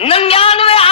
99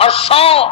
100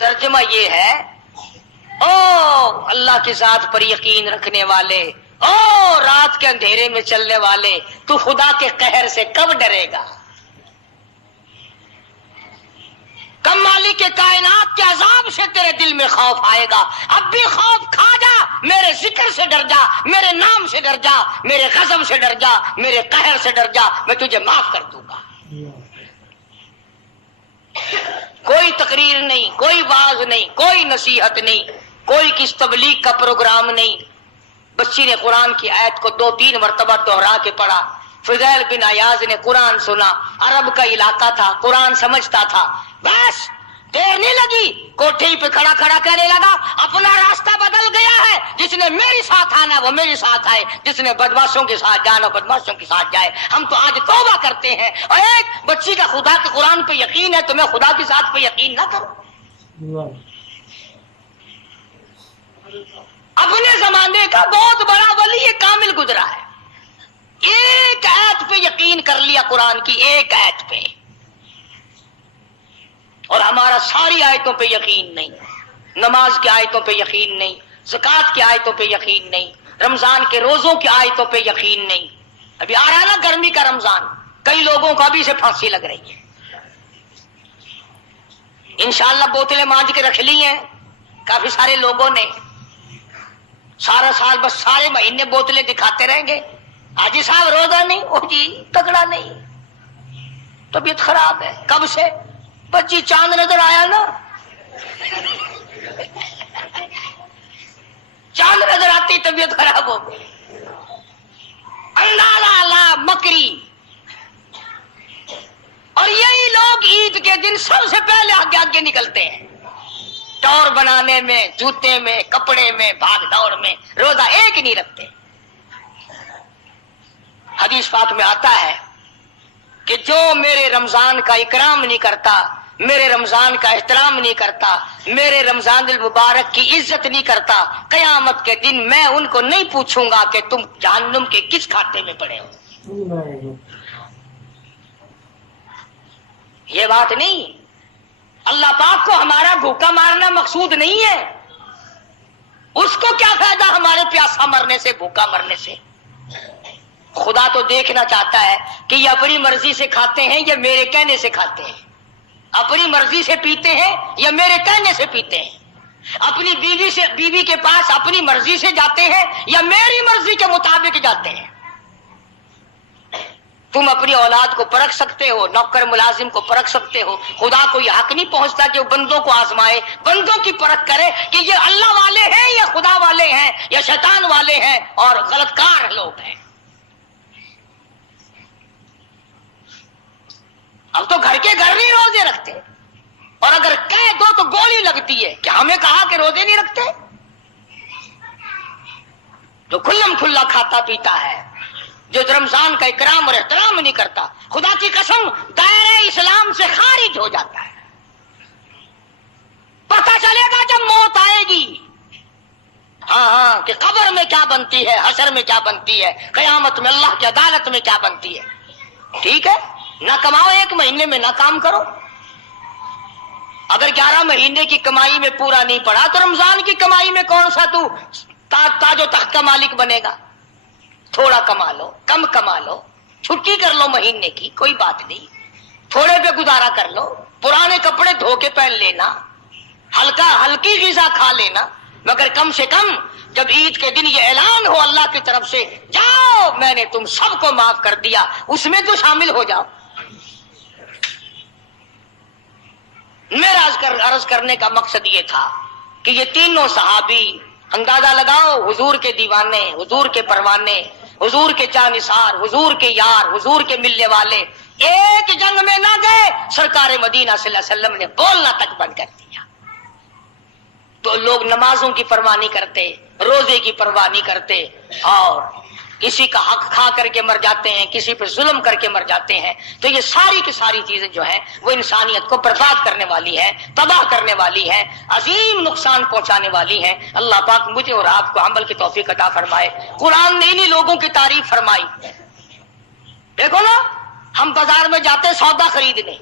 ترجمہ یہ ہے، او اللہ کی ذات پر یقین رکھنے والے، او رات کے اندھیرے میں چلنے والے، تو خدا کے قہر سے کب ڈرے گا؟ کب مالک کے کائنات کے عذاب سے تیرے دل میں خوف آئے گا؟ اب بھی خوف کھا جا، میرے ذکر سے ڈر جا، میرے نام سے ڈر جا، میرے غضب سے ڈر جا، میرے قہر سے ڈر جا، میں تجھے معاف کر دوں گا۔ کوئی تقریر نہیں، کوئی واعظ نہیں، کوئی نصیحت نہیں، کوئی کس تبلیغ کا پروگرام نہیں۔ بچی نے قرآن کی آیت کو 2-3 مرتبہ دوہرا کے پڑھا۔ فضیل بن عیاض نے قرآن سنا، عرب کا علاقہ تھا، قرآن سمجھتا تھا، بس دیر نہیں لگی، کوٹھے پہ کھڑا کھڑا کہنے لگا اپنا راستہ بدل گیا ہے، جس نے میرے ساتھ آنا وہ میرے ساتھ آئے، جس نے بدماشوں کے ساتھ جانا بدماشوں کے ساتھ جائے، ہم تو آج توبہ کرتے ہیں۔ اور ایک بچی کا خدا کے قرآن پہ یقین ہے تو میں خدا کی ذات پہ یقین نہ کروں؟ اپنے زمانے کا بہت بڑا ولی کامل گزرا ہے، ایک آیت پہ یقین کر لیا، قرآن کی ایک آیت پہ، اور ہمارا ساری آیتوں پہ یقین نہیں، نماز کی آیتوں پہ یقین نہیں، زکوٰۃ کی آیتوں پہ یقین نہیں، رمضان کے روزوں کی آیتوں پہ یقین نہیں۔ ابھی آ رہا نا گرمی کا رمضان، کئی لوگوں کو ابھی سے پھانسی لگ رہی ہے۔ انشاءاللہ بوتلیں مانج کے رکھ لی ہیں کافی سارے لوگوں نے، سارا سال بس سارے مہینے بوتلیں دکھاتے رہیں گے، حاجی صاحب روزہ نہیں، او جی تگڑا نہیں، طبیعت خراب ہے، کب سے؟ بچی چاند نظر آیا نا، چاند نظر آتی طبیعت خراب ہو گئی، اندازہ لا مکری۔ اور یہی لوگ عید کے دن سب سے پہلے آگے آگے نکلتے ہیں، ٹور بنانے میں، جوتے میں، کپڑے میں، بھاگ دوڑ میں، روزہ ایک نہیں رکھتے۔ حدیث پاک میں آتا ہے کہ جو میرے رمضان کا اکرام نہیں کرتا، میرے رمضان کا احترام نہیں کرتا، میرے رمضان المبارک کی عزت نہیں کرتا، قیامت کے دن میں ان کو نہیں پوچھوں گا کہ تم جہنم کے کس کھاتے میں پڑے ہو۔ یہ بات نہیں، اللہ پاک کو ہمارا بھوکا مارنا مقصود نہیں ہے، اس کو کیا فائدہ ہمارے پیاسا مرنے سے، بھوکا مرنے سے؟ خدا تو دیکھنا چاہتا ہے کہ یہ اپنی مرضی سے کھاتے ہیں یا میرے کہنے سے کھاتے ہیں، اپنی مرضی سے پیتے ہیں یا میرے کہنے سے پیتے ہیں، اپنی بیوی کے پاس اپنی مرضی سے جاتے ہیں یا میری مرضی کے مطابق جاتے ہیں۔ تم اپنی اولاد کو پرکھ سکتے ہو، نوکر ملازم کو پرکھ سکتے ہو، خدا کو یہ حق نہیں پہنچتا کہ وہ بندوں کو آزمائے، بندوں کی پرکھ کرے کہ یہ اللہ والے ہیں یا خدا والے ہیں یا شیطان والے ہیں اور غلط کار لوگ ہیں۔ اب تو گھر کے گھر نہیں روزے رکھتے، اور اگر کہہ دو تو گولی لگتی ہے کہ ہمیں کہا کہ روزے نہیں رکھتے۔ جو کھلم کھلا کھاتا پیتا ہے، جو رمضان کا اکرام اور احترام نہیں کرتا، خدا کی قسم دائرہ اسلام سے خارج ہو جاتا ہے۔ پتہ چلے گا جب موت آئے گی، ہاں کہ قبر میں کیا بنتی ہے، حشر میں کیا بنتی ہے، قیامت میں اللہ کی عدالت میں کیا بنتی ہے۔ ٹھیک ہے، نہ کماؤ، ایک مہینے میں نہ کام کرو، اگر 11 مہینے کی کمائی میں پورا نہیں پڑا تو رمضان کی کمائی میں کون سا تو تاج و تخت کا مالک بنے گا؟ تھوڑا کما لو، کم کما لو، چھٹی کر لو مہینے کی، کوئی بات نہیں، تھوڑے پہ گزارا کر لو، پرانے کپڑے دھو کے پہن لینا، ہلکی غذا کھا لینا، مگر کم سے کم جب عید کے دن یہ اعلان ہو اللہ کی طرف سے، جاؤ میں نے تم سب کو معاف کر دیا، اس میں تو شامل ہو جاؤ۔ میرا عرض کرنے کا مقصد یہ تھا کہ یہ تینوں صحابی، اندازہ لگاؤ، حضور کے دیوانے، حضور کے پروانے، حضور کے جانثار، حضور کے یار، حضور کے ملنے والے، ایک جنگ میں نہ گئے، سرکار مدینہ صلی اللہ علیہ وسلم نے بولنا تک بند کر دیا۔ تو لوگ نمازوں کی پرواہ نہیں کرتے، روزے کی پرواہ نہیں کرتے، اور کسی کا حق کھا کر کے مر جاتے ہیں، کسی پہ ظلم کر کے مر جاتے ہیں۔ تو یہ ساری کی ساری چیزیں جو ہیں وہ انسانیت کو برباد کرنے والی ہیں، تباہ کرنے والی ہیں، عظیم نقصان پہنچانے والی ہیں۔ اللہ پاک مجھے اور آپ کو عمل کی توفیق عطا فرمائے۔ قرآن نے انہی لوگوں کی تعریف فرمائی۔ دیکھو نا، ہم بازار میں جاتے سودا خریدنے،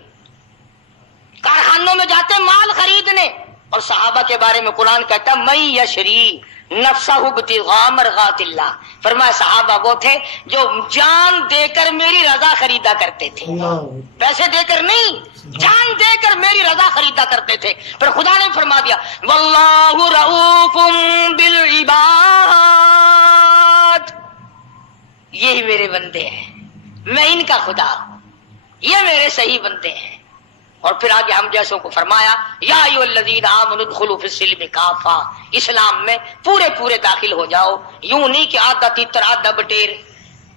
کارخانوں میں جاتے مال خریدنے، اور صحابہ کے بارے میں قرآن کہتا ہے من یشری نفسہ ابتغاء مرضات اللہ، فرمایا صحابہ وہ تھے جو جان دے کر میری رضا خریدا کرتے تھے، پیسے دے کر نہیں، جان دے کر میری رضا خریدا کرتے تھے۔ پھر خدا نے فرما دیا واللہ رؤوف بالعباد، یہی میرے بندے ہیں، میں ان کا خدا ہوں، یہ میرے صحیح بندے ہیں۔ اور پھر آگے ہم جیسوں کو فرمایا یا ایھا الذین آمنوا ادخلوا فی السلم کافہ، اسلام میں پورے داخل ہو جاؤ، یوں نہیں کہ آدھا تیتر آدھا بٹیر،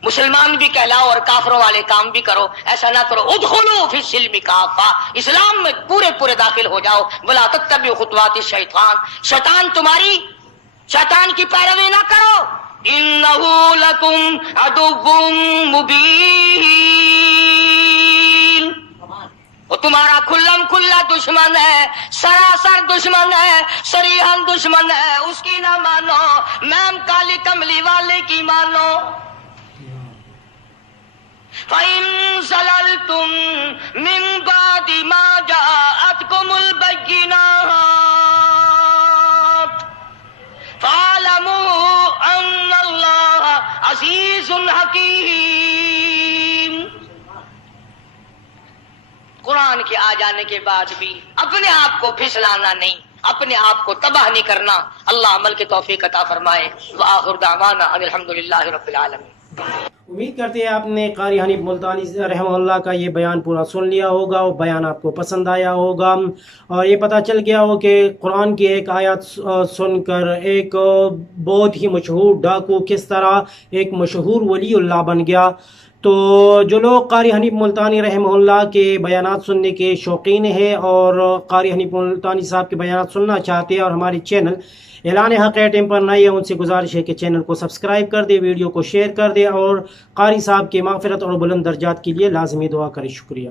مسلمان بھی کہلاؤ اور کافروں والے کام بھی کرو، ایسا نہ کرو۔ ادخلوا فی السلم کافہ، اسلام میں پورے داخل ہو جاؤ۔ ولا تتبعوا خطوات الشیطان، شیطان کی پیروی نہ کرو۔ انہ لکم عدو مبین، وہ تمہارا کھلم کھلا دشمن ہے، سراسر دشمن ہے، صریحاً دشمن ہے، اس کی نہ مانو، میم کالی کملی والے کی مانو۔ فَإِن زَلَلْتُم مِّن بَعْدِ مَا جَاءَتْكُمُ الْبَيِّنَاتُ فَاعْلَمُوا أَنَّ اللَّهَ عَزِيزٌ حَكِيمٌ۔ قرآن کے آ جانے کے بعد بھی اپنے آپ کو پھسلانا نہیں، اپنے آپ کو تباہ نہیں کرنا۔ اللہ عمل کی توفیق عطا فرمائے۔ وآخر دعوانا ان الحمدللہ رب العالمین۔ امید کرتے ہیں آپ نے قاری حنیف ملتانی رحمہ اللہ کا یہ بیان پورا سن لیا ہوگا اور بیان آپ کو پسند آیا ہوگا، اور یہ پتہ چل گیا ہو کہ قرآن کی ایک آیت سن کر ایک بہت ہی مشہور ڈاکو کس طرح ایک مشہور ولی اللہ بن گیا۔ تو جو لوگ قاری حنیف ملتانی رحمہ اللہ کے بیانات سننے کے شوقین ہیں اور قاری حنیف ملتانی صاحب کے بیانات سننا چاہتے ہیں اور ہمارے چینل اعلان حق ٹائم پر نئے ہیں، ان سے گزارش ہے کہ چینل کو سبسکرائب کر دے، ویڈیو کو شیئر کر دے اور قاری صاحب کے مغفرت اور بلند درجات کے لیے لازمی دعا کرے۔ شکریہ۔